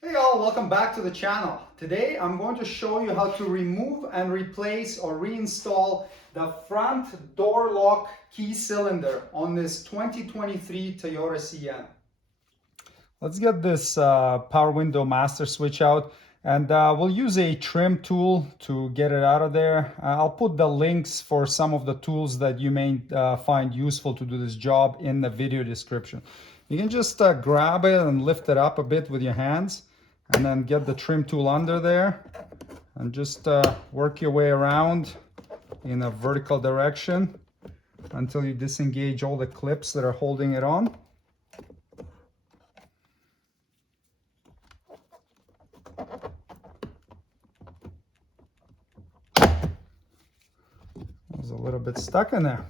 Hey all, welcome back to the channel. Today I'm going to show you how to remove and replace or reinstall the front door lock key cylinder on this 2023 Toyota Sienna. Let's get this power window master switch out, and we'll use a trim tool to get it out of there. I'll put the links for some of the tools that you may find useful to do this job in the video description. You can just grab it and lift it up a bit with your hands, and then get the trim tool under there and just work your way around in a vertical direction until you disengage all the clips that are holding it on. A little bit stuck in there.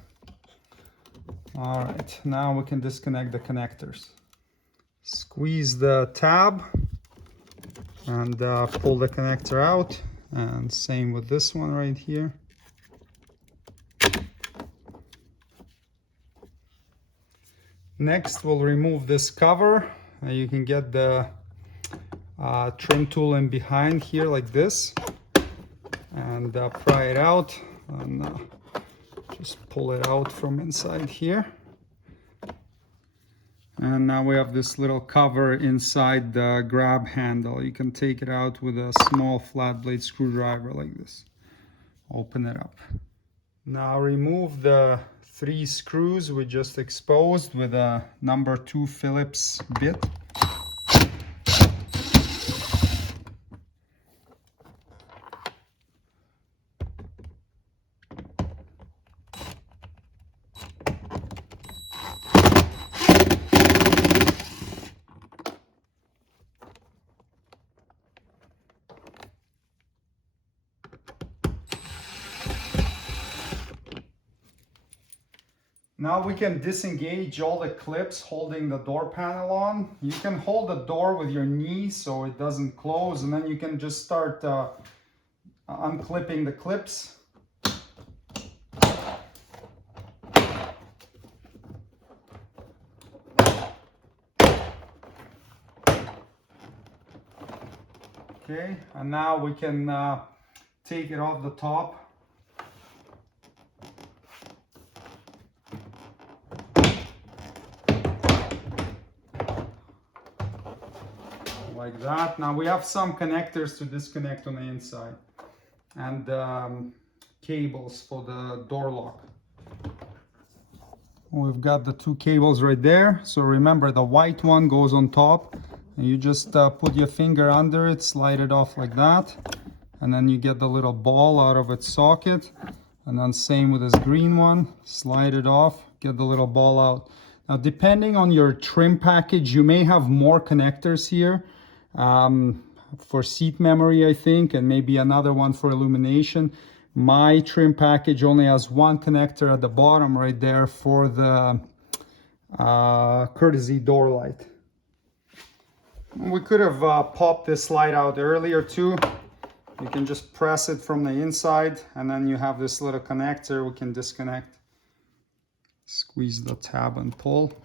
All right, now we can disconnect the connectors. Squeeze the tab and pull the connector out, and same with this one right here. Next, we'll remove this cover. You can get the trim tool in behind here like this and pry it out, and just pull it out from inside here. And now we have this little cover inside the grab handle. You can take it out with a small flat blade screwdriver like this. Open it up. Now remove the 3 screws we just exposed with a number 2 Phillips bit. Now we can disengage all the clips holding the door panel on. You can hold the door with your knee so it doesn't close, and then you can just start unclipping the clips. Okay, and now we can take it off the top. Like that. Now we have some connectors to disconnect on the inside, and cables for the door lock. We've got the 2 cables right there. So remember, the white one goes on top, and you just put your finger under it, slide it off like that, and then you get the little ball out of its socket. And then same with this green one, slide it off, get the little ball out. Now depending on your trim package, you may have more connectors here. For seat memory, I think, and maybe another one for illumination. My trim package only has 1 connector at the bottom right there for the courtesy door light. We could have popped this light out earlier too. You can just press it from the inside, and then you have this little connector we can disconnect. Squeeze the tab and pull.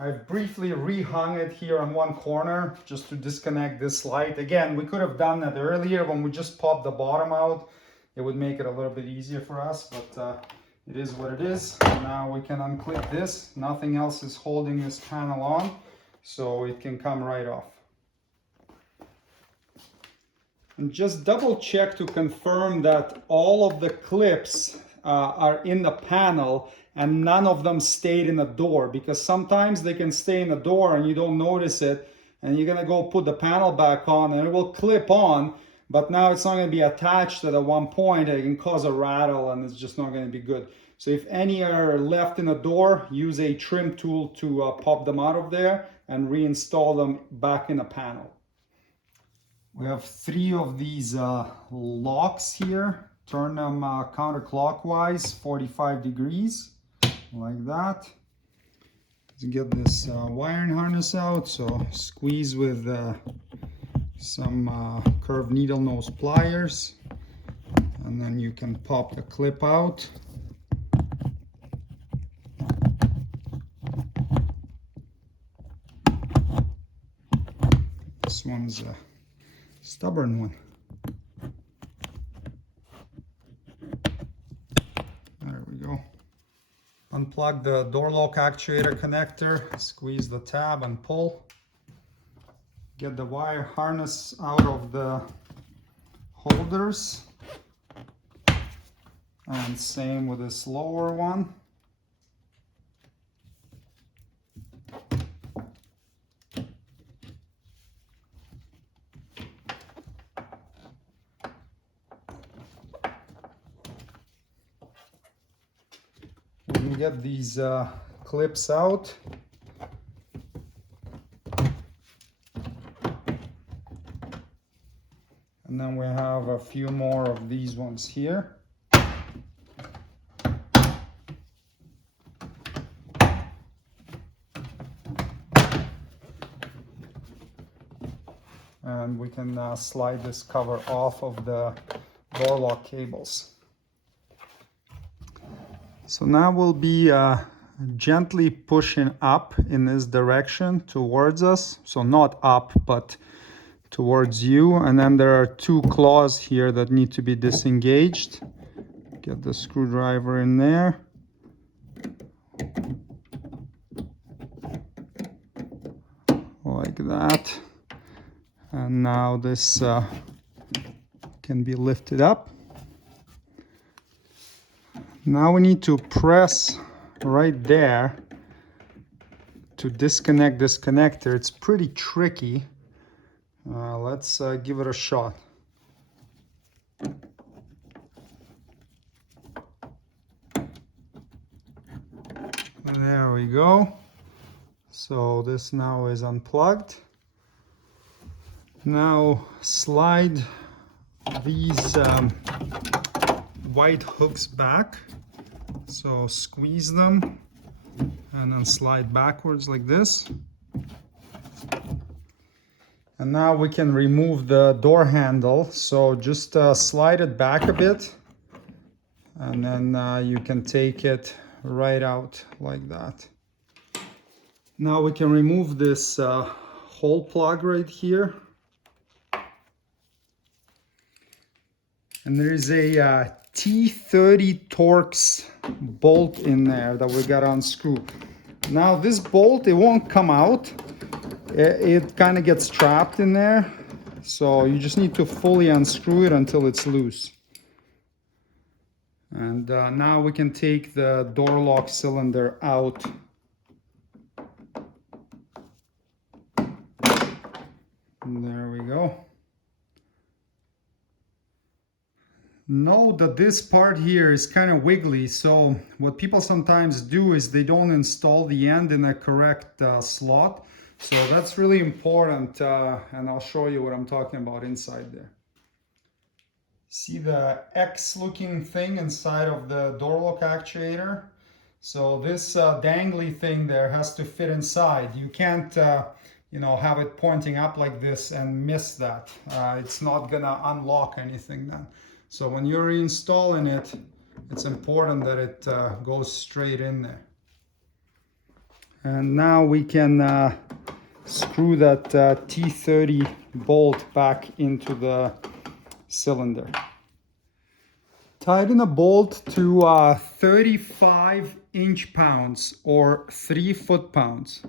I've briefly rehung it here on one corner just to disconnect this light. Again, we could have done that earlier when we just popped the bottom out. It would make it a little bit easier for us, but it is what it is. Now we can unclip this. Nothing else is holding this panel on, so it can come right off. And just double check to confirm that all of the clips are in the panel and none of them stayed in the door, because sometimes they can stay in the door and you don't notice it, and you're gonna go put the panel back on and it will clip on, but now it's not gonna be attached at one point. It can cause a rattle and it's just not gonna be good. So if any are left in the door, use a trim tool to pop them out of there and reinstall them back in the panel. We have 3 of these locks here. Turn them counterclockwise, 45 degrees, like that. To get this wiring harness out, so squeeze with some curved needle nose pliers, and then you can pop the clip out. This one's a stubborn one. There we go. Unplug the door lock actuator connector, squeeze the tab and pull. Get the wire harness out of the holders. And same with this lower one. We can get these clips out. And then we have a few more of these ones here. And we can slide this cover off of the door lock cables. So now we'll be gently pushing up in this direction towards us. So not up, but towards you. And then there are two claws here that need to be disengaged. Get the screwdriver in there. Like that. And now this can be lifted up. Now we need to press right there to disconnect this connector. It's pretty tricky. Let's give it a shot. There we go. So this now is unplugged. Now slide these white hooks back. So squeeze them and then slide backwards like this. And now we can remove the door handle. So just slide it back a bit and then you can take it right out like that. Now we can remove this hole plug right here. And there is a T30 Torx bolt in there that we got to unscrew. Now this bolt, it won't come out. It kind of gets trapped in there. So you just need to fully unscrew it until it's loose. And now we can take the door lock cylinder out. And there we go. Note that this part here is kind of wiggly, so what people sometimes do is they don't install the end in a correct slot. So that's really important, and I'll show you what I'm talking about inside there. See the X looking thing inside of the door lock actuator? So this dangly thing there has to fit inside. You can't have it pointing up like this and miss that. It's not gonna unlock anything then. So when you're reinstalling it, it's important that it goes straight in there. And now we can screw that T30 bolt back into the cylinder. Tighten a bolt to 35 inch-pounds or 3 foot-pounds.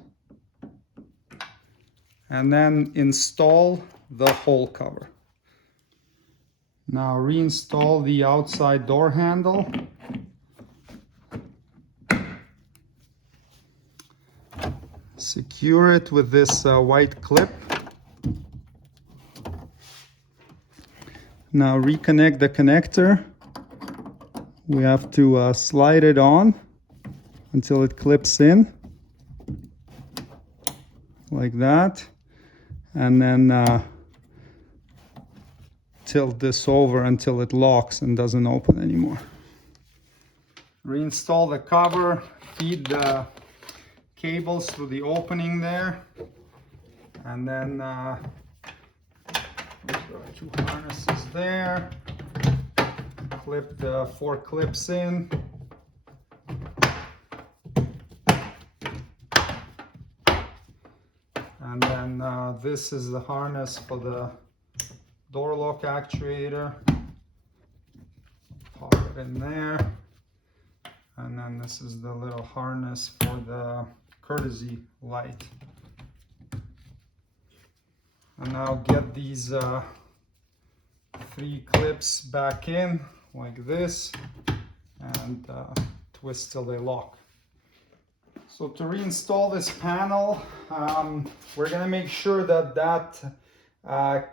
And then install the hole cover. Now reinstall the outside door handle. Secure it with this white clip. Now reconnect the connector. We have to slide it on until it clips in. Like that. And then tilt this over until it locks and doesn't open anymore. Reinstall the cover, feed the cables through the opening there, and then there are 2 harnesses there. Clip the 4 clips in. And then this is the harness for the door lock actuator. Pop it in there. And then this is the little harness for the courtesy light. And now get these 3 clips back in like this and twist till they lock. So to reinstall this panel, we're going to make sure that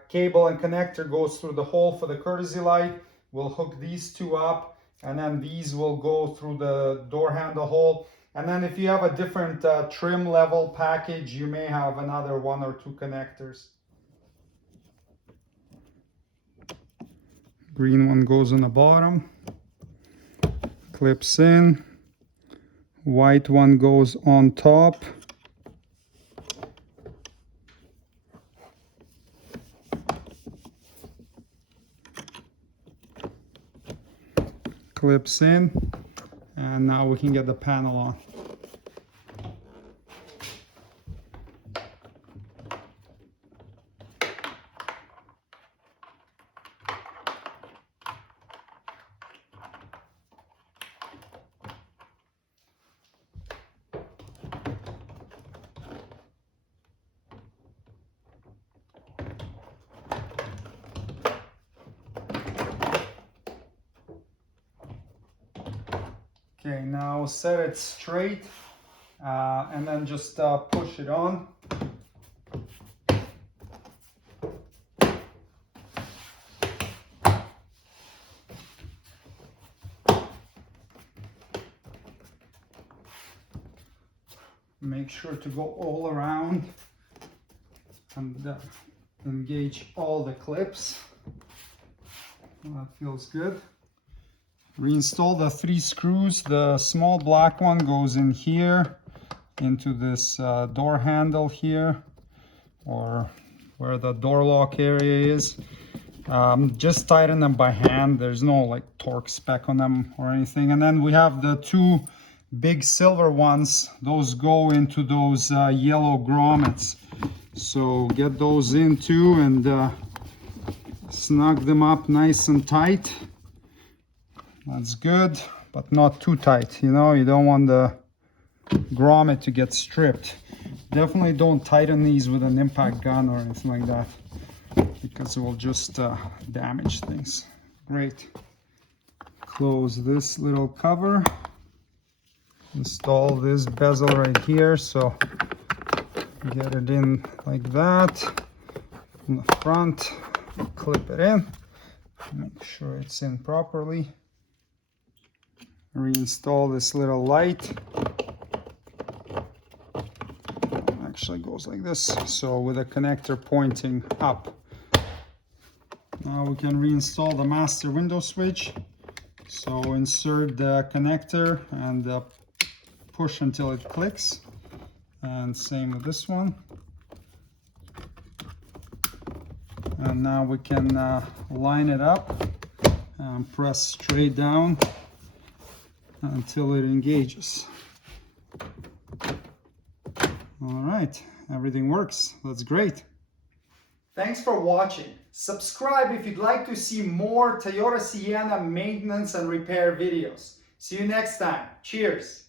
cable and connector goes through the hole for the courtesy light. We'll hook these 2 up, and then these will go through the door handle hole. And then if you have a different trim level package, you may have another 1 or 2 connectors. Green one goes on the bottom, clips in. White one goes on top. Clips in, and now we can get the panel on. Okay, now set it straight and then just push it on. Make sure to go all around and engage all the clips. That feels good. Reinstall the 3 screws. The small black one goes in here into this door handle here, or where the door lock area is. Just tighten them by hand. There's no like torque spec on them or anything. And then we have the 2 big silver ones. Those go into those yellow grommets. So get those in too and snug them up nice and tight. That's good, but not too tight. You know, you don't want the grommet to get stripped. Definitely don't tighten these with an impact gun or anything like that, because it will just damage things. Great. Close this little cover. Install this bezel right here, so get it in like that. In the front, clip it in. Make sure it's in properly. Reinstall this little light. Actually goes like this, so with a connector pointing up. Now we can reinstall the master window switch. So insert the connector and push until it clicks, and same with this one. And now we can line it up and press straight down until it engages. All right, everything works. That's great. Thanks for watching. Subscribe if you'd like to see more Toyota Sienna maintenance and repair videos. See you next time. Cheers.